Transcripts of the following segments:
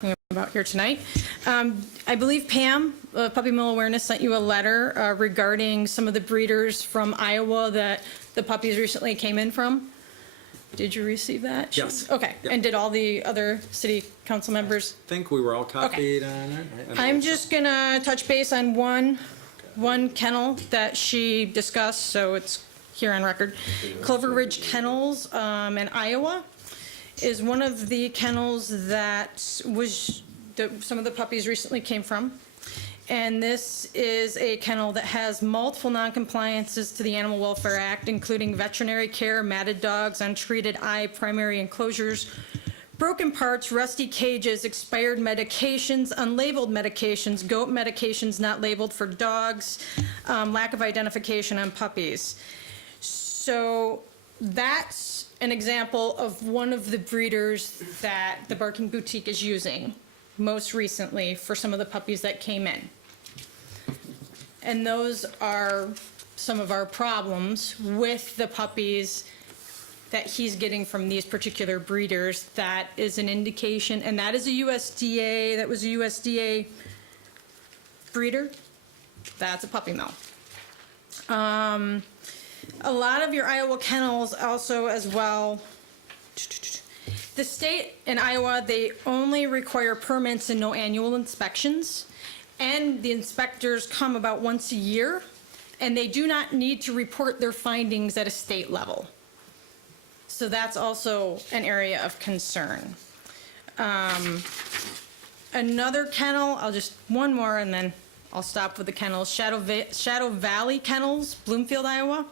about here tonight. I believe Pam, Puppy Mill Awareness, sent you a letter regarding some of the breeders from Iowa that the puppies recently came in from. Did you receive that? Yes. Okay. Yep. And did all the other city council members? I think we were all copied on it. I'm just gonna touch base on one kennel that she discussed, so it's here on record. Cloveridge Kennels in Iowa is one of the kennels that some of the puppies recently came from. And this is a kennel that has multiple noncompliances to the Animal Welfare Act, including veterinary care, matted dogs, untreated eye primary enclosures, broken parts, rusty cages, expired medications, unlabeled medications, goat medications not labeled for dogs, lack of identification on puppies. So that's an example of one of the breeders that the Barking Boutique is using most recently for some of the puppies that came in. And those are some of our problems with the puppies that he's getting from these particular breeders. That is an indication, and that is a USDA, that was a USDA breeder. That's a puppy mill. A lot of your Iowa kennels also as well. The state in Iowa, they only require permits and no annual inspections. And the inspectors come about once a year, and they do not need to report their findings at a state level. So that's also an area of concern. Another kennel, one more and then I'll stop with the kennels. Shadow Valley Kennels, Bloomfield, Iowa.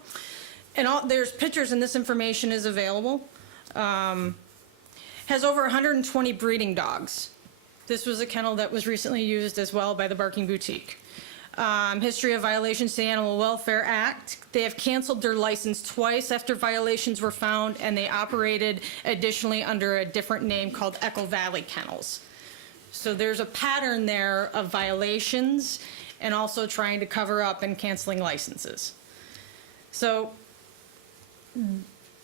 And there's pictures and this information is available. Has over 120 breeding dogs. This was a kennel that was recently used as well by the Barking Boutique. History of violations to the Animal Welfare Act. They have canceled their license twice after violations were found, and they operated additionally under a different name called Echo Valley Kennels. So there's a pattern there of violations and also trying to cover up and canceling licenses. So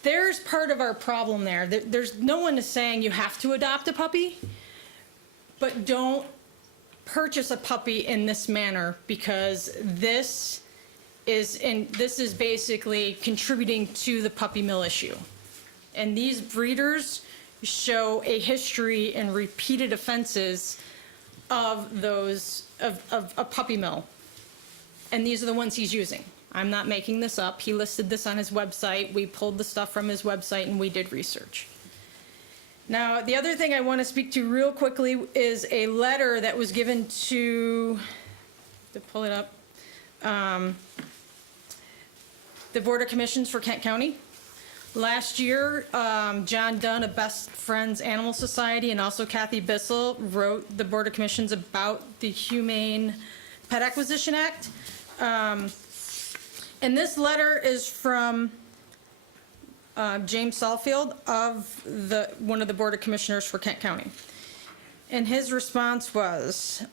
there's part of our problem there. There's no one is saying you have to adopt a puppy, but don't purchase a puppy in this manner, because this is basically contributing to the puppy mill issue. And these breeders show a history and repeated offenses of a puppy mill. And these are the ones he's using. I'm not making this up. He listed this on his website. We pulled the stuff from his website and we did research. Now, the other thing I want to speak to real quickly is a letter that was given to pull it up, the Board of Commissioners for Kent County. Last year, John Dunn of Best Friends Animal Society and also Kathy Bissell wrote the Board of Commissioners about the Humane Pet Acquisition Act. And this letter is from James Salfield of one of the Board of Commissioners for Kent County. And his response was,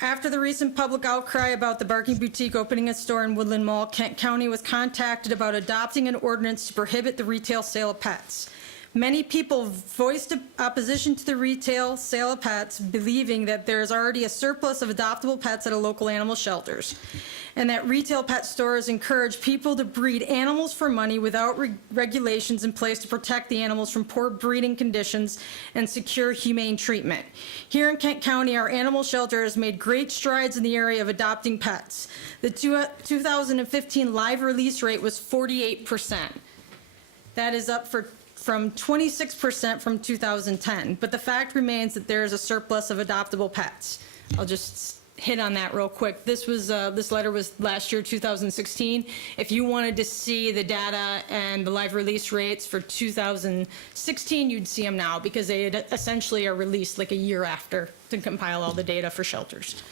after the recent public outcry about the Barking Boutique opening a store in Woodland Mall, Kent County was contacted about adopting an ordinance to prohibit the retail sale of pets. Many people voiced opposition to the retail sale of pets, believing that there is already a surplus of adoptable pets at a local animal shelters, and that retail pet stores encourage people to breed animals for money without regulations in place to protect the animals from poor breeding conditions and secure humane treatment. Here in Kent County, our animal shelter has made great strides in the area of adopting pets. The 2015 live release rate was 48%. That is up from 26% from 2010, but the fact remains that there is a surplus of adoptable pets. I'll just hit on that real quick. This letter was last year, 2016. If you wanted to see the data and the live release rates for 2016, you'd see them now, because they essentially are released like a year after to compile all the data for shelters.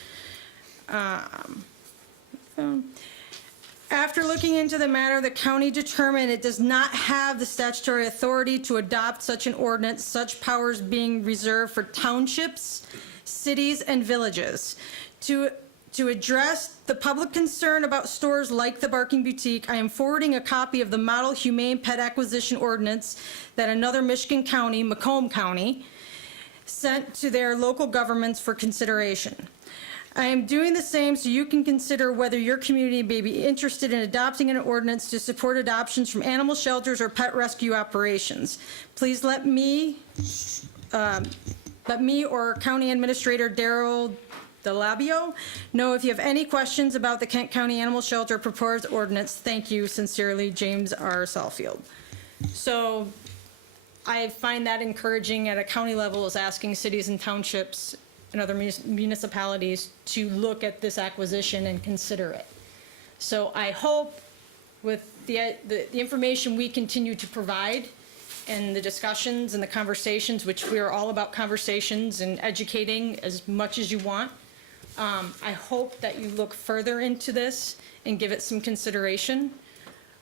After looking into the matter, the county determined it does not have the statutory authority to adopt such an ordinance, such powers being reserved for townships, cities, and villages. To address the public concern about stores like the Barking Boutique, I am forwarding a copy of the Model Humane Pet Acquisition Ordinance that another Michigan county, Macomb County, sent to their local governments for consideration. I am doing the same so you can consider whether your community may be interested in adopting an ordinance to support adoptions from animal shelters or pet rescue operations. Please let me or County Administrator Daryl DeLabio know if you have any questions about the Kent County Animal Shelter proposed ordinance. Thank you sincerely, James R. Salfield. So I find that encouraging at a county level, is asking cities and townships and other municipalities to look at this acquisition and consider it. So I hope with the information we continue to provide and the discussions and the conversations, which we are all about conversations and educating as much as you want, I hope that you look further into this and give it some consideration.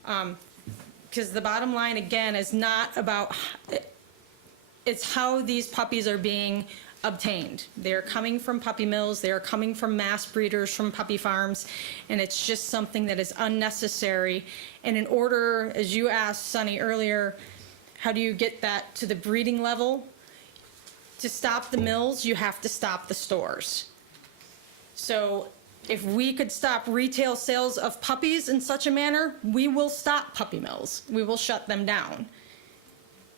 Because the bottom line, again, is not about, it's how these puppies are being obtained. They are coming from puppy mills, they are coming from mass breeders, from puppy farms, and it's just something that is unnecessary. And in order, as you asked Sonny earlier, how do you get that to the breeding level? To stop the mills, you have to stop the stores. So if we could stop retail sales of puppies in such a manner, we will stop puppy mills. We will shut them down.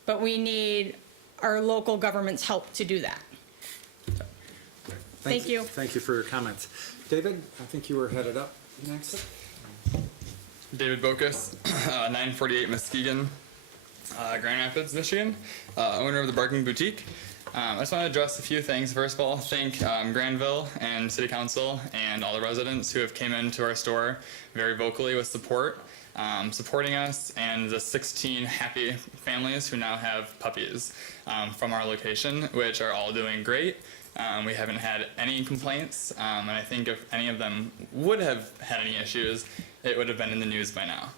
But we need our local government's help to do that. Thank you. Thank you for your comments. David, I think you were headed up next. David Boelkes, 948 Muskegon, Grand Rapids, Michigan, owner of the Barking Boutique. I just want to address a few things. First of all, thank Grandville and City Council and all the residents who have came into our store very vocally with support, supporting us, and the 16 happy families who now have puppies from our location, which are all doing great. We haven't had any complaints, and I think if any of them would have had any issues, it would have been in the news by now,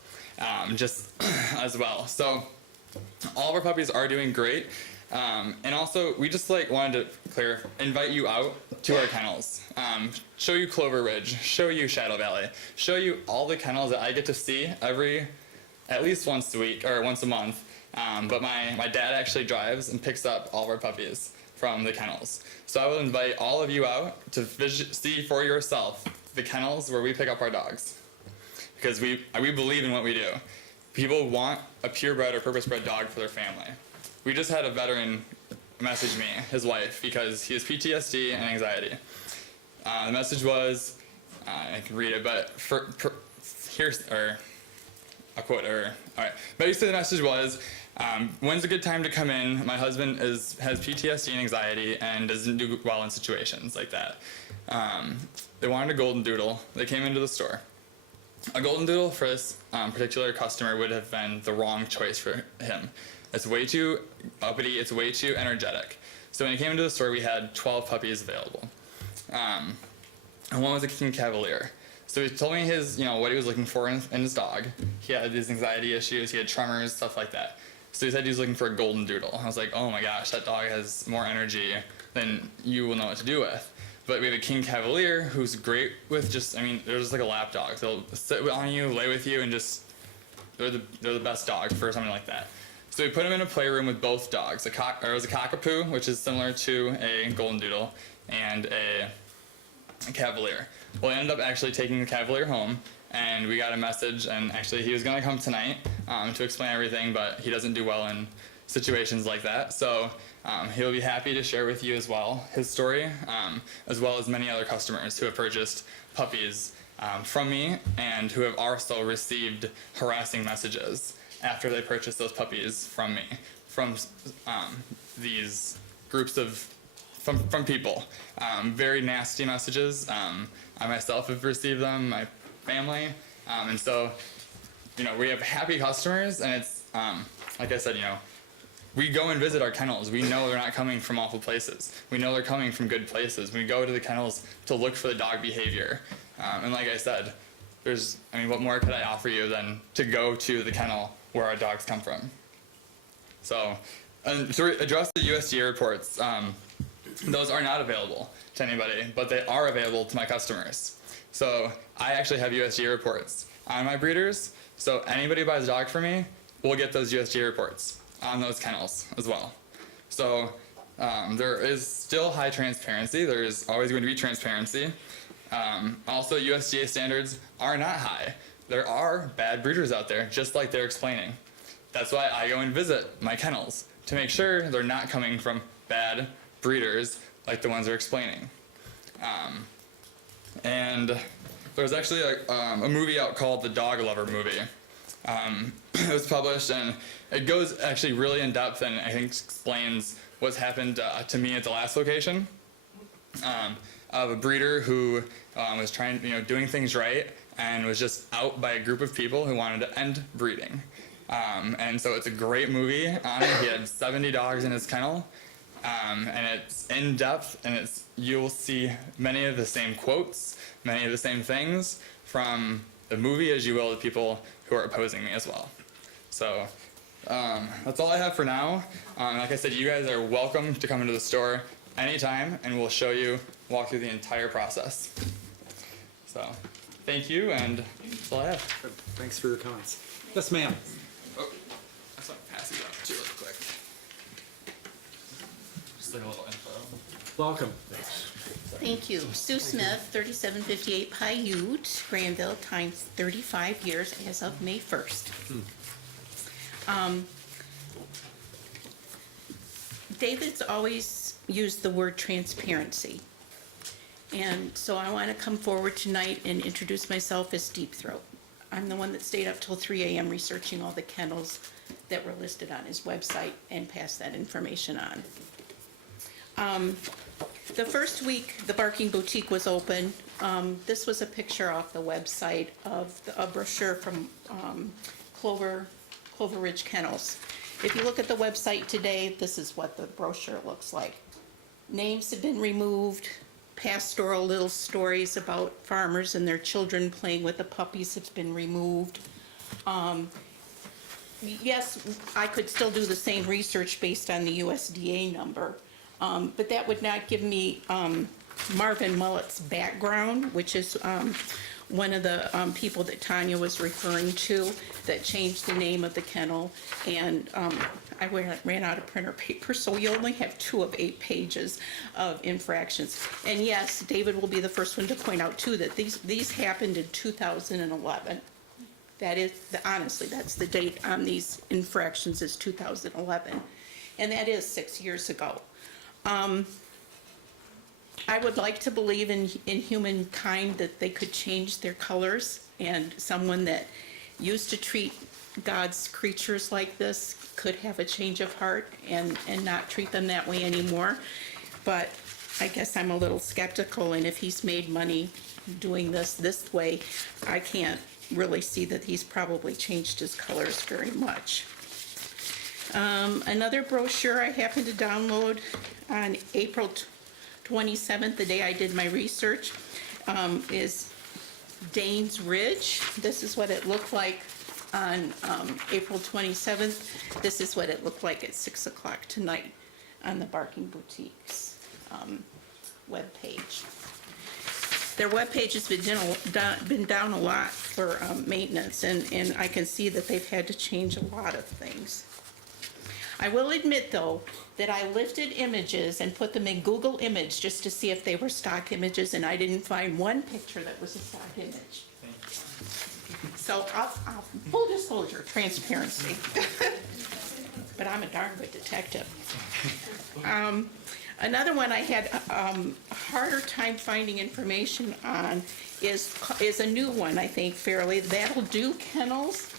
just as well. So all of our puppies are doing great. And also, we just wanted to invite you out to our kennels, show you Cloveridge, show you Shadow Valley, show you all the kennels that I get to see at least once a week or once a month. But my dad actually drives and picks up all of our puppies from the kennels. So I will invite all of you out to see for yourself the kennels where we pick up our dogs, because we believe in what we do. People want a purebred or purpose-bred dog for their family. We just had a veteran message me, his wife, because he has PTSD and anxiety. The message was, I can read it, but here's, or I'll quote her. All right. Basically, the message was, when's a good time to come in? My husband has PTSD and anxiety and doesn't do well in situations like that. They wanted a golden doodle. They came into the store. A golden doodle for this particular customer would have been the wrong choice for him. It's way too uppity, it's way too energetic. So when he came into the store, we had 12 puppies available. And one was a King Cavalier. So he told me what he was looking for in his dog. He had these anxiety issues, he had tremors, stuff like that. So he said he was looking for a golden doodle. I was like, oh my gosh, that dog has more energy than you will know what to do with. But we have a King Cavalier who's great with they're just like a lap dog. They'll sit on you, lay with you, and they're the best dog for something like that. So we put him in a playroom with both dogs. It was a cockapoo, which is similar to a golden doodle, and a Cavalier. Well, we ended up actually taking the Cavalier home, and we got a message, and actually he was going to come tonight to explain everything, but he doesn't do well in situations like that. So he'll be happy to share with you as well his story, as well as many other customers who have purchased puppies from me and who have also received harassing messages after they purchased those puppies from me, from these groups from people. Very nasty messages. I myself have received them, my family, and so, we have happy customers, and it's, like I said, we go and visit our kennels. We know they're not coming from awful places. We know they're coming from good places. We go to the kennels to look for the dog behavior. And like I said, what more could I offer you than to go to the kennel where our dogs come from? So, to address the USDA reports, those are not available to anybody, but they are available to my customers. So I actually have USDA reports on my breeders, so anybody who buys a dog from me will get those USDA reports on those kennels as well. So There is still high transparency. There is always going to be transparency. Also, USDA standards are not high. There are bad breeders out there, just like they're explaining. That's why I go and visit my kennels, to make sure they're not coming from bad breeders like the ones they're explaining. And there's actually a movie out called The Dog Lover Movie. It was published, and it goes actually really in depth, and I think explains what's happened to me at the last location, of a breeder who was trying, doing things right, and was just out by a group of people who wanted to end breeding. And so it's a great movie on it. He had 70 dogs in his kennel, and it's in depth, and you'll see many of the same quotes, many of the same things from the movie as you will the people who are opposing me as well. So that's all I have for now. Like I said, you guys are welcome to come into the store anytime, and we'll walk through the entire process. So thank you, and that's all I have. Good. Thanks for your comments. Yes, ma'am. Oh, I just want to pass these up too real quick. Just like a little info. Welcome. Thank you. Sue Smith, 3758 Paiute, Grandville, time 35 years as of May 1st. David's always used the word transparency. And so I want to come forward tonight and introduce myself as Deep Throat. I'm the one that stayed up till 3 a.m. researching all the kennels that were listed on his website and passed that information on. The first week the Barking Boutique was open, this was a picture off the website of a brochure from Cloveridge Kennels. If you look at the website today, this is what the brochure looks like. Names have been removed, pastoral little stories about farmers and their children playing with the puppies have been removed. Yes, I could still do the same research based on the USDA number, but that would not give me Marvin Mullet's background, which is one of the people that Tanya was referring to that changed the name of the kennel. And I ran out of printer paper, so we only have 2 of 8 pages of infractions. And yes, David will be the first one to point out too that these happened in 2011. That is, honestly, that's the date on these infractions is 2011. And that is 6 years ago. I would like to believe in humankind that they could change their colors, and someone that used to treat God's creatures like this could have a change of heart and not treat them that way anymore. But I guess I'm a little skeptical, and if he's made money doing this way, I can't really see that he's probably changed his colors very much. Another brochure I happened to download on April 27th, the day I did my research, is Danes Ridge. This is what it looked like on April 27th. This is what it looked like at 6 o'clock tonight on the Barking Boutique's webpage. Their webpage has been down a lot for maintenance, and I can see that they've had to change a lot of things. I will admit, though, that I lifted images and put them in Google Image just to see if they were stock images, and I didn't find one picture that was a stock image. So I'll full disclosure, transparency. But I'm a darn good detective. Another one I had a harder time finding information on is a new one, I think, fairly. That'll Do Kennels.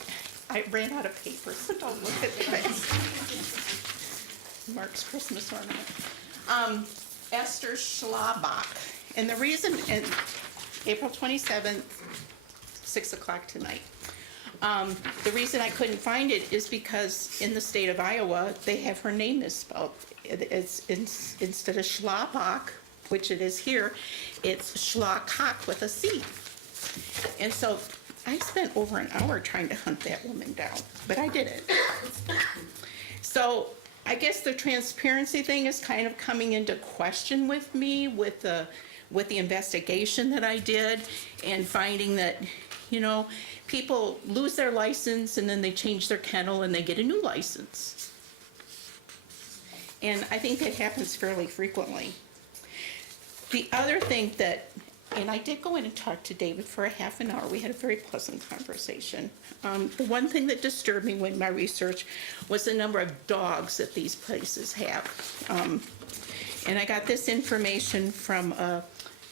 I ran out of paper, so don't look at this. Mark's Christmas ornament. Esther Schlabach. And the reason, and April 27th, 6 o'clock tonight. The reason I couldn't find it is because in the state of Iowa, they have her name misspelled. It's instead of Schlabach, which it is here, it's Schlakak with a C. And so I spent over an hour trying to hunt that woman down, but I did it. So I guess the transparency thing is kind of coming into question with me with the investigation that I did, and finding that, you know, people lose their license and then they change their kennel and they get a new license. And I think that happens fairly frequently. The other thing that, and I did go in and talk to David for a half an hour. We had a very pleasant conversation. The one thing that disturbed me in my research was the number of dogs that these places have. And I got this information from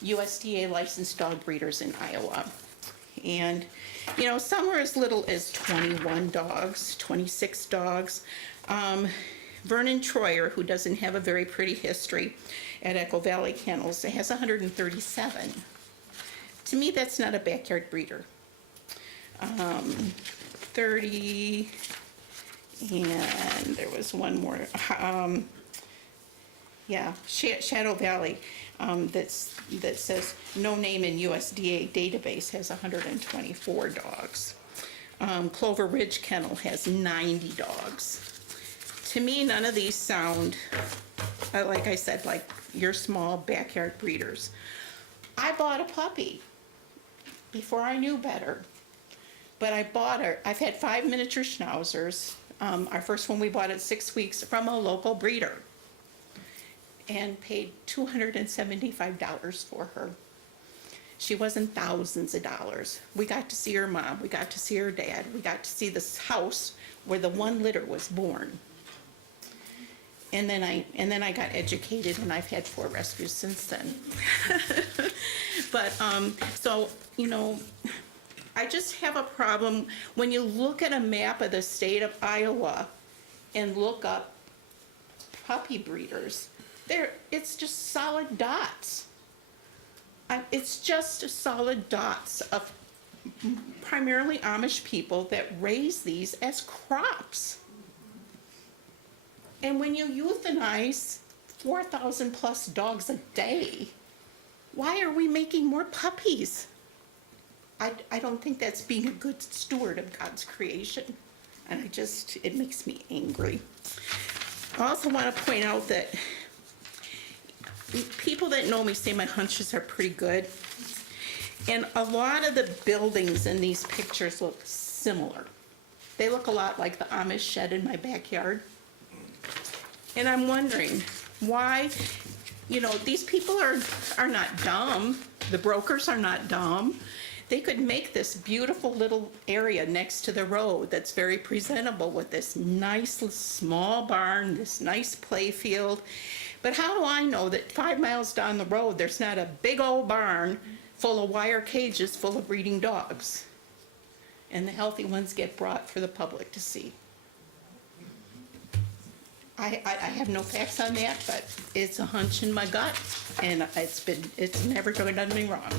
USDA licensed dog breeders in Iowa. And, you know, some are as little as 21 dogs, 26 dogs. Vernon Troyer, who doesn't have a very pretty history at Echo Valley Kennels, has 137. To me, that's not a backyard breeder. 30, and there was one more. Shadow Valley, that says no name in USDA database has 124 dogs. Cloveridge Kennel has 90 dogs. To me, none of these sound, like I said, like your small backyard breeders. I bought a puppy before I knew better, but I bought her. I've had 5 miniature schnauzers. Our first one we bought at 6 weeks from a local breeder and paid $275 for her. She wasn't thousands of dollars. We got to see her mom. We got to see her dad. We got to see this house where the one litter was born. And then I got educated, and I've had 4 rescues since then. But so, you know, I just have a problem when you look at a map of the state of Iowa and look up puppy breeders. It's just solid dots. It's just solid dots of primarily Amish people that raise these as crops. And when you euthanize 4,000 plus dogs a day, why are we making more puppies? I don't think that's being a good steward of God's creation. And it makes me angry. I also want to point out that people that know me say my hunches are pretty good. And a lot of the buildings in these pictures look similar. They look a lot like the Amish shed in my backyard. And I'm wondering why, you know, these people are not dumb. The brokers are not dumb. They could make this beautiful little area next to the road that's very presentable with this nice small barn, this nice play field. But how do I know that 5 miles down the road there's not a big old barn full of wire cages full of breeding dogs? And the healthy ones get brought for the public to see. I have no facts on that, but it's a hunch in my gut, and it's never done me wrong.